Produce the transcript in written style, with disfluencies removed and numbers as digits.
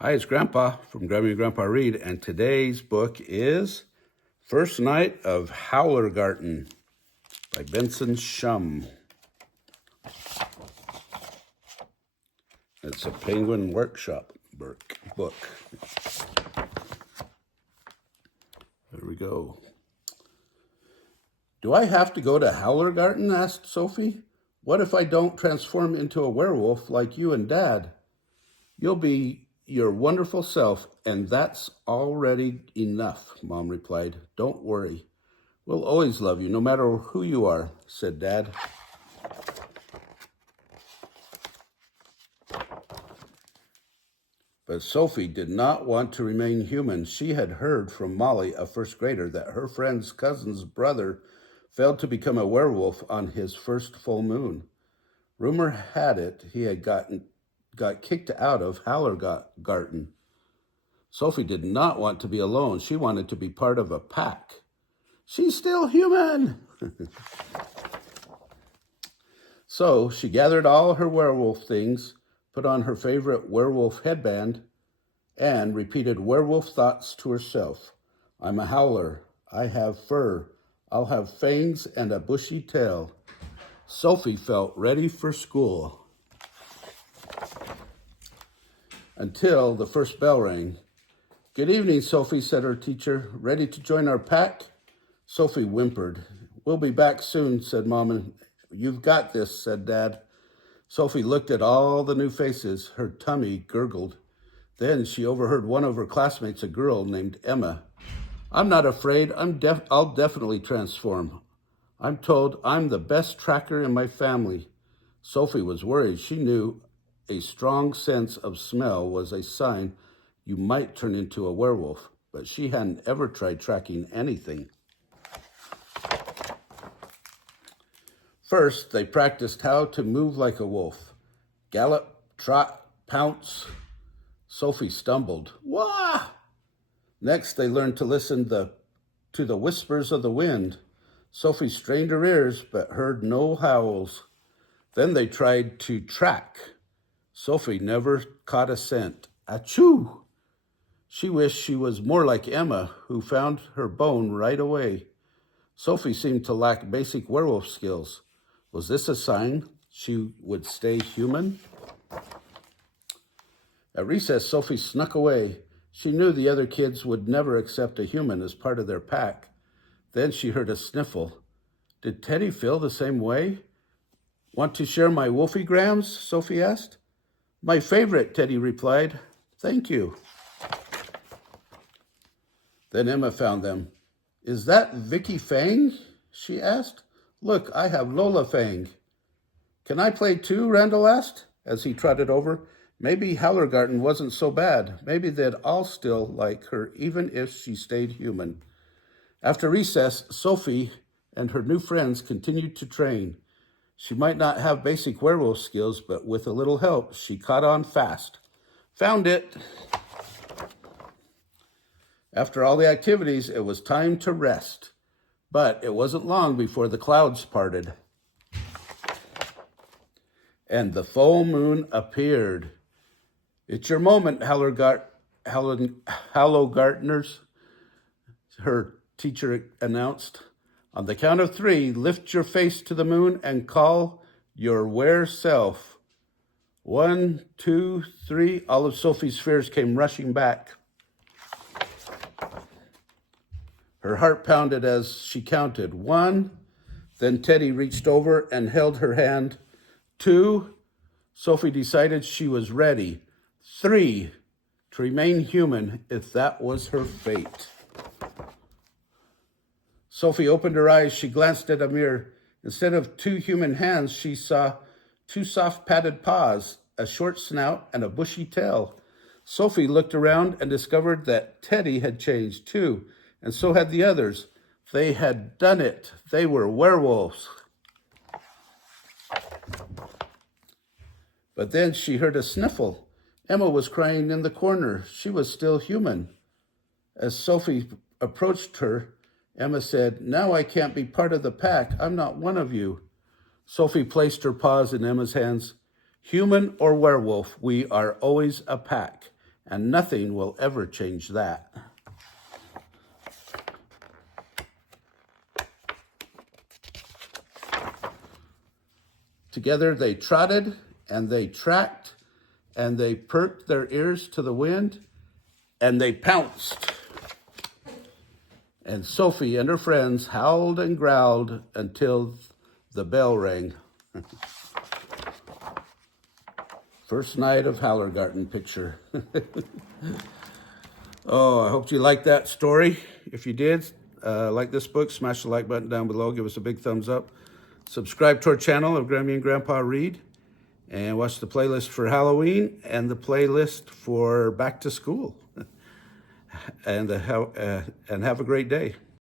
Hi, it's Grandpa from Grandma and Grandpa Read, and today's book is First Night of Howlergarten by Benson Shum. It's a Penguin Workshop book. There we go. Do I have to go to Howlergarten? Asked Sophie. What if I don't transform into a werewolf like you and Dad? You'll be your wonderful self, and that's already enough, Mom replied. Don't worry. We'll always love you, no matter who you are, said Dad. But Sophie did not want to remain human. She had heard from Molly, a first grader, that her friend's cousin's brother failed to become a werewolf on his first full moon. Rumor had it he had got kicked out of Howlergarten. Sophie did not want to be alone. She wanted to be part of a pack. She's still human. So she gathered all her werewolf things, put on her favorite werewolf headband, and repeated werewolf thoughts to herself. I'm a howler. I have fur. I'll have fangs and a bushy tail. Sophie felt ready for school. Until the first bell rang. Good evening, Sophie, said her teacher. Ready to join our pack? Sophie whimpered. We'll be back soon, said Mom. You've got this, said Dad. Sophie looked at all the new faces. Her tummy gurgled. Then she overheard one of her classmates, a girl named Emma. I'm not afraid. I'll definitely transform. I'm told I'm the best tracker in my family. Sophie was worried. She knew a strong sense of smell was a sign you might turn into a werewolf, but she hadn't ever tried tracking anything. First, they practiced how to move like a wolf. Gallop, trot, pounce. Sophie stumbled. Wah! Next, they learned to listen to the whispers of the wind. Sophie strained her ears, but heard no howls. Then they tried to track. Sophie never caught a scent. Achoo! She wished she was more like Emma, who found her bone right away. Sophie seemed to lack basic werewolf skills. Was this a sign she would stay human? At recess, Sophie snuck away. She knew the other kids would never accept a human as part of their pack. Then she heard a sniffle. Did Teddy feel the same way? Want to share my wolfiegrams? Sophie asked. My favorite, Teddy replied. Thank you. Then Emma found them. Is that Vicky Fang? She asked. Look, I have Lola Fang. Can I play too? Randall asked as he trotted over. Maybe Howlergarten wasn't so bad. Maybe they'd all still like her even if she stayed human. After recess, Sophie and her new friends continued to train. She might not have basic werewolf skills, but with a little help, she caught on fast. Found it. After all the activities, it was time to rest. But it wasn't long before the clouds parted. And the full moon appeared. It's your moment, Howlergarteners, her teacher announced. On the count of 3, lift your face to the moon and call your were self. 1, 2, 3. All of Sophie's fears came rushing back. Her heart pounded as she counted. 1. Then Teddy reached over and held her hand. 2. Sophie decided she was ready. 3. To remain human if that was her fate. Sophie opened her eyes. She glanced at a mirror. Instead of 2 human hands, she saw 2 soft padded paws, a short snout, and a bushy tail. Sophie looked around and discovered that Teddy had changed too, and so had the others. They had done it. They were werewolves. But then she heard a sniffle. Emma was crying in the corner. She was still human. As Sophie approached her, Emma said, Now I can't be part of the pack. I'm not one of you. Sophie placed her paws in Emma's hands. Human or werewolf, we are always a pack. and nothing will ever change that. Together they trotted, and they tracked, and they perked their ears to the wind, and they pounced. And Sophie and her friends howled and growled until the bell rang. First night of Howlergarten picture. Oh, I hope you liked that story. If you did, like this book, smash the like button down below. Give us a big thumbs up. Subscribe to our channel of Grammy and Grandpa Read. And watch the playlist for Halloween and the playlist for back to school. And have a great day.